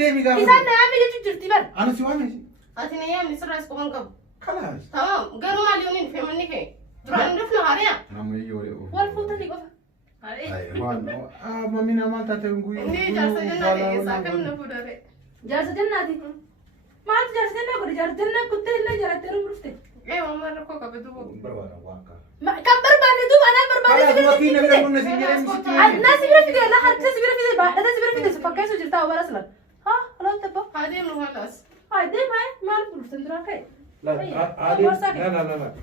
ديمي قال إذا أنا عامل جرتي بر أنا سوامي أتيني يا من سرّس كمان قب خلاص تمام قالوا ما اليومين في مني كي ترى نفنا هاريا أنا ما يوري والفوطة اللي قفا أيوة ما مين ما تتنقول إني جالسة جنة ساكن نفوداري جالسة جنة ما أنت جالسة جنة قولي جالسة جنة كنت إلا جالسة ترى مرفتي إيه ماما ركوا كبدو بربارة واقع ما كبر باني دوب أنا بربارة خلاص ما فينا بنقول نسيجي الناس يبرا في ده لا حد الناس يبرا في ده بعد الناس يبرا في ده سفكاي سجلتها ولا أصلا ها خلاص تبى هذه من خلاص هاي ده ما نقول تندراكي لا عادي لا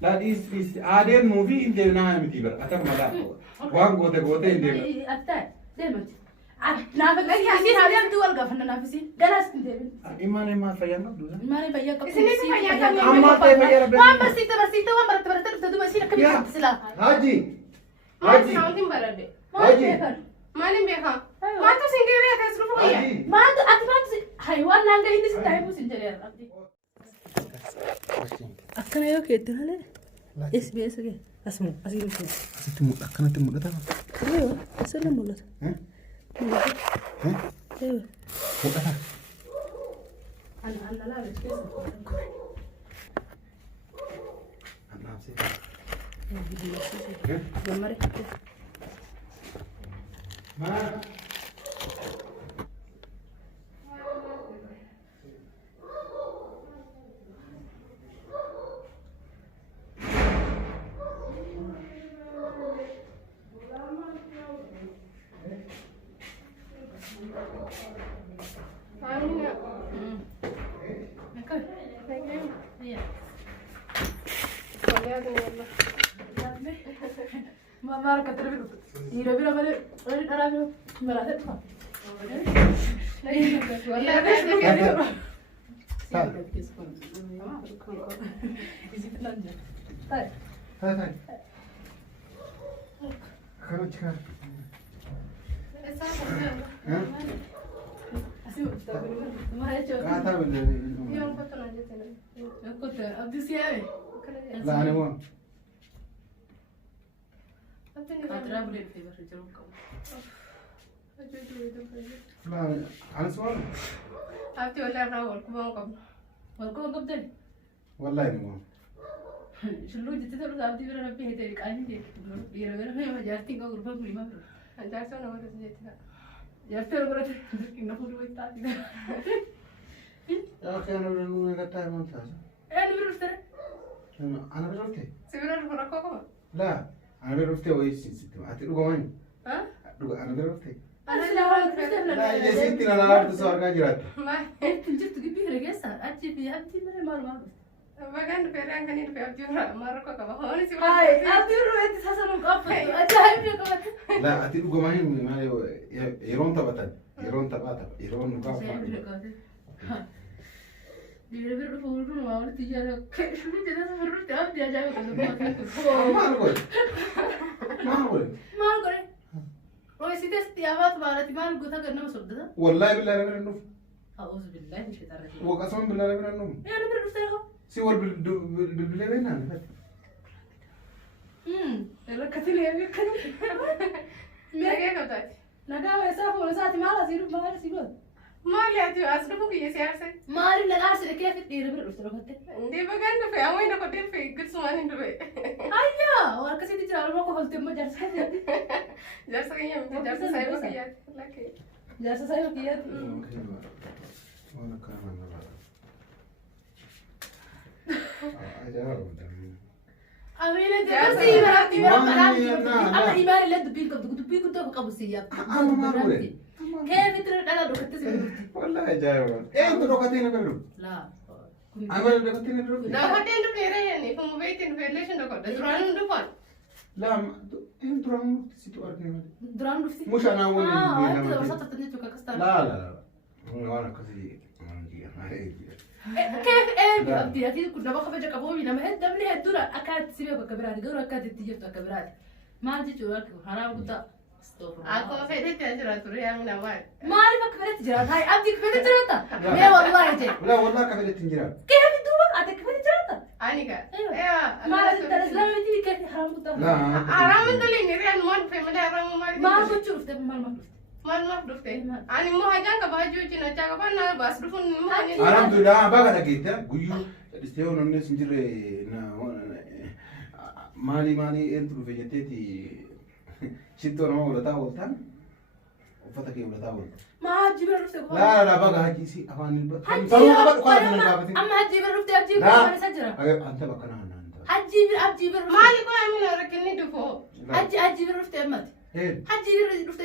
لا ديس عادي موفي إن ده نهاية متيبر أتم ملا وان قوته إن ده أتى ده ما نافق لك ياسين هذا الدول قفنا نافسي جلس كنتي إيمان ما فيانا دولا ما نبي يا إسني فيا أما تبي يا رب وان برسيته وان برت تدو مسيرة كم تسلا هاجي ما تساوندين برادة هاجي ما نبيها ما تسينجري أتسرفوا يا هاجي ما أنت أكمل حيوان نانجا إني ستايبو سنجري أكنا يو كده هلا إس بي إس كده أسمع أسير كده أكنا تمو ده أيوة أسلم ولا أيوة أنا لا بس كده أنا أسير جمرة ما ما ركبت ربيعه يربي ربي ربي مرات ما طيب هاي خرج كار ما هي شو كاتا بال يوم كنت نجيت كنت أبدي سياوي لا أنا ما أضرب لي في برجلكم لا أنا سؤال أبتي ولا راول كم والكم قبل والله ما شلون جت تقول أبدي ولا ربي هديك أنا دي يربي ما جاتي كم غرفة ملي ما جالسة أنا ورا زيتها جاتي ولا إنه هو اللي يتعدي يا أخي أنا بقول لك تاي ما تلاش أنا بروفتر أنا بروفتي سيبنا نفرق كم لا أنا بروفتي ويش ستي ما أتلقى وين ها أنا بروفتي أنا لا لا يا ستي أنا لا أعرف سؤال كاجرات ما أنت جبت جيبي رجسة أجيبي أنتي من ما بقى نفرق كني نفرق أبجورا ما ركوا كم هون سيبنا هاي أبدي روحي تحسن مقفل أجاهب يا كمان لا أتلقى وين ما يرون تبتن يرون تبات يرون مقافة يربي رفورون ما ولد تجاره شو اللي جالس فرورت أبدي أجاهب ما أقول ما أقول ما أقول روي سيدي استيابات مالتي ما نقول تقول مسودة والله بالله أنا بنوم أعوذ بالله من الشيطان الرجيم وقسما بالله أنا بنوم يا نبي نفتحه سوى بالبلاد وين أنا يلا كثير يبي كثير ما كيف كتبت نجاوا يسافر ولا ساعة ما لا سيرو ما لا سيرو ما لي أجو أصرفوا كي يسيارسه ما أعرف لنا أرسل كيف يربي نفتحه كده دي بقى نفرق أوين نقدر في قصة ما نفرق أيوة وأركز يدي جرالو ما قبل تم جالس هذا جالسة كي يوم جالسة سايبة كي لكن جالس سايبه كيا وأنا كمان أجرب أمينة جالسة يبراتي أنا إيمان اللي دبيكم ده بقى بسياب أنا ما أقول كيف ترى أنا لو كنت سيبه والله جايب إيه أنت ركعتين قبله لا أنا ركعتين قبله لا هاتين نفرق يعني فم بيتين نفرق ليش نقدر دران ندفن لا أنت رام تسيتو أركين دران رفتي مش أنا أول أنت وسطت النت وكاكستان لا أنا كذي ما هي كيف إيه أبدي أكيد كنا بخاف أجا كبومي لما هد دمني هدورة أكاد سيبه كبرات قولوا أكاد تجيب كبرات ما أنت جوارك أنا قلت أكو فيدي تجرا تري أنا نوال ما أعرف كبرات جرات هاي أبدي كبرات جراتا لا والله جي لا والله كبرت تنجرا كيف الدوبة أنت كبرات جراتا أنيكا أيوة ما لازم تنزلها ويدي كيف حرام قلت لا حرام تقولي نري أنا ما في مدى حرام ما كنت شفت ما Maal maaf dhufte? Ani immoo hajaan qaba hajuu cinachaa qaba na baas dhufuun immoo ani. Alhamdulillah baga dhageetta guyyuu dhistee ononne sin jirre maali eentu dhufe jetteeti shittoo nama walataa ooltan uffata kee walataa ooltan. Ma hajji bira dhufte qofa. La baga hajji si afaan hin badu. Amma hajji bira dhufte hajji bira isa jira. Anta bakka naa naan. Hajji bira dhufte. Maali koo amina rakkinni dhufoo. Hajji bira dhufte ammati. Hajji bira dhufte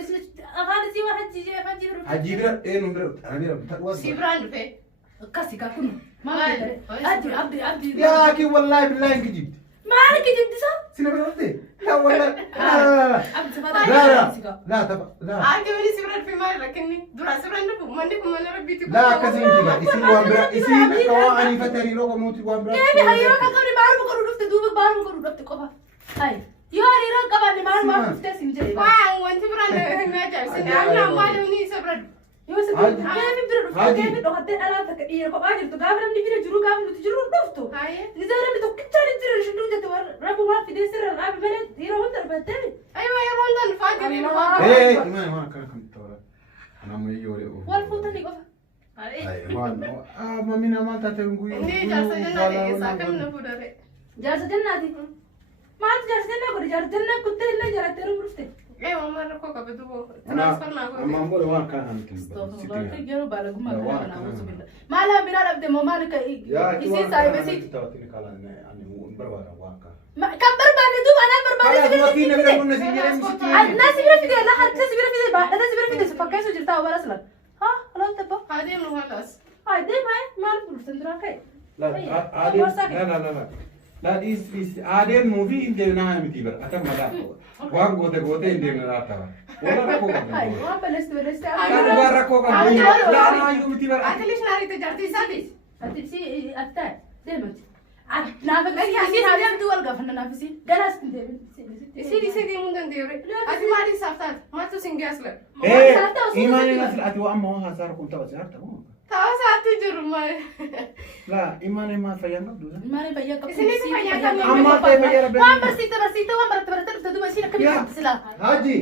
afaan isii waan hajji jee hajji bira dhufte. Hajji bira eenyu bira dhufte ana bira ta'uu Si biraan dhufe. Akkasi kaa kun. Maali abdi. yaa kii wallaahi billaahi hin kijibdi. Maali kijibdisa? Sina bira dhufte. yaa wallaahi. Abdi sabata. La taba la. Ati wali si biraan dhufe maali rakkinni dura si biraan dhufu manni kun mana rabbiiti. La akkasii miti ba isin waan bira isin akka waan ani fatari roo qabnuuti waan bira. Deebi hayyoo kan qabni maaluma godhuu dhufte duuba maaluma godhuu dhufte qofa. Hayi. Yoo hariiraan qabaanne maaluma dhuftee sin jedhe. Waan wanti biraan hin ajaa'ibsiine amna maali ni isa biraan. Yoo si deebi bira dhufte deebi dhokattee dhalaan takka dhiira kophaa jirtu gaafa namni bira jiru gaafa nuti jiru dhuftu. Nizaa namni tokkicha ni jira shinduu jette rabbu waan fidee sirra dhaabe malee dhiira wanta dhufattee. Aywa yeroo hundaan dhufaa jiru. Imaan akkana kan toora. Anamu yoo wal fuutanii qofa. Mami nama taate nguyu. Inni jaarsa jannaa keessaa kam na fuudhare. Jaarsa jannaati. Maaltu jaarsa jannaa godhe jaarsa jannaa kuttee illee jarattee rumu dhufte. Mama rakkoo qabe duuboo. Transfer naa godhe. Ammaan booda waan kana hanti. Yeroo baalagummaa kana kana awwaasu billa. Maal biraa dhabde moo maal ka isiin saayibasiiti. Kan barbaanne duuba anaan barbaanne. Nasi bira fidee la harka si bira fidee baadhata si bira fidee fakkeessu jirtaa wala sila. Ha halaan tabba. Adeemu halas. Deemaa maal fudurtan duraan ka'e. La is adeem movie in deemnaa miti bara akka madaa waan goote in deemnaa ta'a. Waan rakkoo qabdu. Waan balleessi. Waan rakkoo qabdu. Laanaa iyyuu miti bara. Atilis naariite jaartii isaatis. Ati si attaa deemati. Naafa isiin haadamtu wal gaafanna naafisi galaas hin deemin. Isii deemuu dandeeyore. Ati maali isaaf taate? Maaltu sin gaasla? Imaaneen asli ati waan ammoo haasaara kun tapha siyaar ta'uu. Ta'a saatti jiru maali? La imaaneen maal fayyaa qabdu? Imaaneen fayyaa qabdu. Isinitti fayyaa qabdu. Amma ta'e fayyaa rabbi. Waan barsiite waan baratte dhufte duuba isiin akkamitti qabdi silaa. Haji.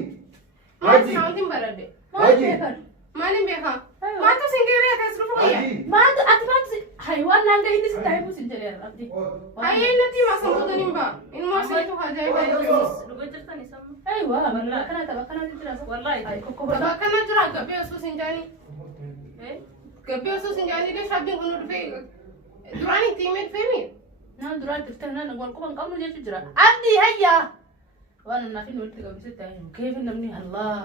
Maali saawwantiin baradhe? Maaliin beekaa? Maaltu sin geeree akas dhufu wayyaa? Maaltu haywaan naanga inni si taa'ee buusin jedhee abdi. Hayyee natti maasan boodan hin ba'a. Inuma asiitu ajaa'iba. Ayiwaa bal'aa kana tapha kana jira. Wallaahi kokkoba. Tapha kana jira gabbee osoo sin jaanii. Gabbee osoo sin jaanii illee shabbiin kun dhufee duraan itti himee dhufeemi. Naan duraan dhuftee naan wal quban qabnu jechuun jira. Abdi hayyaa. Waan naaf inni walitti qabsiise taa'ee keefin namni Allah.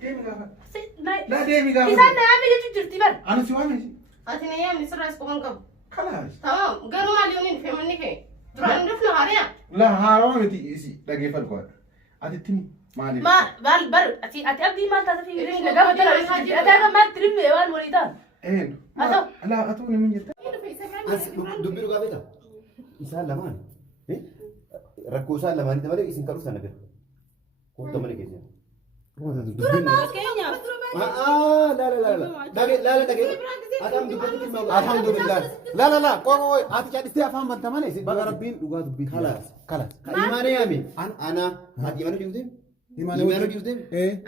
Deemi gaafa. Isaan na yaadne jechuun jirti bara. Ani si waamesi. Ati na yaamni sirraas quban qabu. Kalaas. Tamam garuu maali yooniin dhufe manni kee? Duraan hin dhufne haariyaa? La haarawa miti isi dhageeffadhu qoodha. Ati timi maali? Ati abdii maal taate fi gaafa tala ati akka maal tirimme waan walii ta'a. La atu ni min jetta. Dubbii dhugaa beektaa? Isaan lamaan rakkoo isaan lamaanii malee isin kadhu sana bira. Koota mana keessa. Alhamdulillah. La. Qomoo ati cadhistee afaan banta malee baga rabbiin dhugaa dubbii. Kalas. Imaanee yaame ana ati imaanee jirti? Imaanee jirti?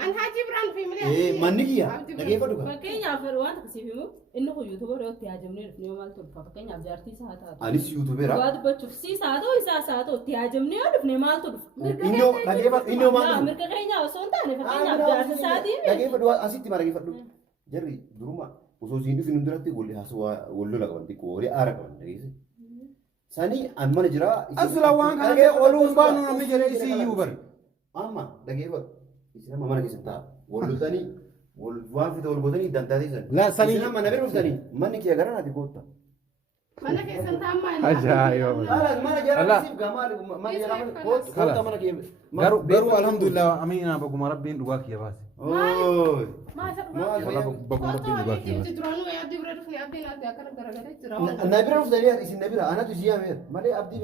An haji biraan fi milee. Manni kiyya dhageeffadhu qaba. Fakkeenyaaf waan akkasii himu inni kun yuutuubarii itti haajamnee dhufnee maal tolfa fakkeenyaaf jaartii isaa haa taatu. Anis yuutuubeera. Waa dubbachuuf siisaa ta'u isaas haa ta'u itti haajamnee dhufnee maaltu dhufa. Innoo maal dhufa? Mirga keenyaa osoo hin taane fakkeenyaaf jaarsa isaatiin. Dhageeffadhu asitti maa dhageeffadhu. Jarri duruma osoo siin dhufin hunduratti walli haasawaa wallola qaban xiqqoo walii aara qaban dhageesse. Sanii an mana jiraa. Asila waan kana kee ooluun baanu namni jedhee isii iyyuu bari. Amma dhageeffadhu. Isin amma mana keessatti ta'a. Walloltanii waan fita wal gootanii dandaatee sanii. Isin amma na bira dhuftanii manni kee gara naati gootta. Mana keessan ta'an maali? Ajaa'iba. Mana jaallatisiif gaamaali mana jaallatisiif gootta mana kee. Garuu alhamdulillah amiina baguma rabbiin dhugaa kiyya baase. Wala baguma rabbiin dhugaa kiyya baase. Duraanuu yaaddi bira dhufne abdiin adda akkana garagalee jira. Na bira dhuftanii isin na bira anatu si yaameera malee abdii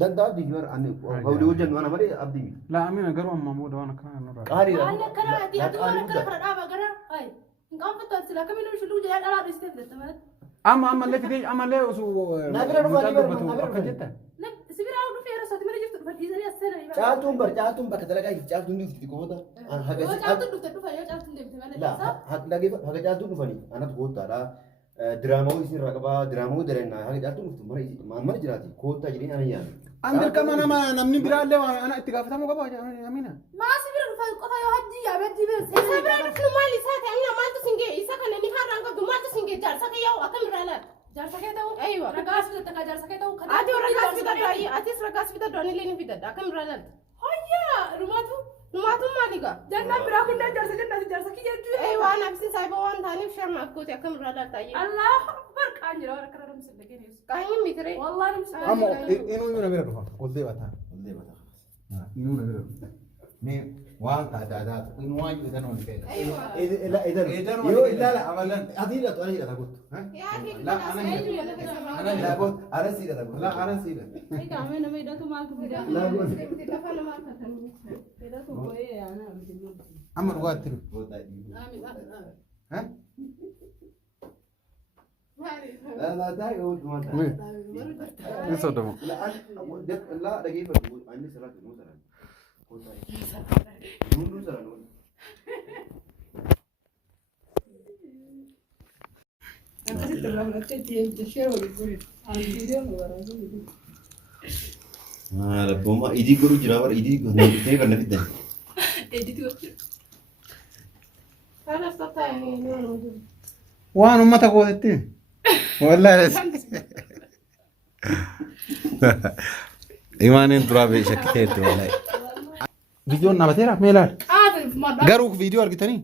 danda'a abdii bara ani hawlii hojjannu mana malee abdii miti. La amiina garuu amma booda waan akkana nurraa. Qaaliidha. Waan akkana ati aduu waan akkana kana dhaaba gara hin qaanfattu sila kamiin shuluu jedhaa dhalaa dhistee filatta malee. Ammallee fidee ammallee osoo. Na bira dhufanii bara na bira akka jettan. Sibira dhufee yeroo isaati mana jirtu dhiisanii as seenanii bara. Caaltuun bakka dalagaa caaltuun dhufti xiqqoota. Yoo caaltuun dhufte dhufa yoo caaltuun deemte malee La haga caaltuun dhufanii anatu gootaadha. Diraamaa isin raqabaa diraamaa dareenaa haga caaltuun dhuftu mana jiraati koottaa jedhanii ana yaala. An dirqama nama namni biraallee ana itti gaafatamuu qaba amina. Maasi bira dhufa qofa yoo hajji yaabatti bira Isa bira dhufnu maal isaa ta'e amma maaltu singee isa kana ni harraan qabdu maaltu singee jaarsa kee yoo akkam irraa jaarsa kee ta'uu Aywa. ragaas fitatta ka jaarsa kee ta'uu kan ati ragaas fitadha atis ragaas fitadha ani illee ni fitadha akkam irraa hayya dhumaatu Numaatu maaliga? jannaa biraa hundaan jaarsa kiyya jechuu Waan absin saayibaa waan ta'aniif sharmaaf goote akkam irraa laattaa Allah akbar qaan jira warra kana namsi dhageen yesu Qaanyin mitire. wallahi namsi Ammo inuu na bira dhufa. Ol deebata. Inuu na bira dhufa. Mee waan adda inuu waan jedhan ol deebata. Yoo ilaala amalan Adii dha to'anii dha taguutu. la ana siidha la ana siidha. Egaa amee nama hidhatu maaltu fidaa? Lafa namaa katanii. Hidhatu boo'ee aanaa miti. Amma dhugaatti dhufu. Ha? Ni sodamu. La dhageeffatu anni sirraatti nuu saran. Hunduu saran. Rabbooma idii godhu jira bara idii ta'e kan nafi dani. Kanas tataa inni Waan ummata gootetti. Wallahi. Imaanin duraa bee shakkiteetti wallahi. Viidiyoon nabateera meelaadha. Garuu viidiyoo argitanii.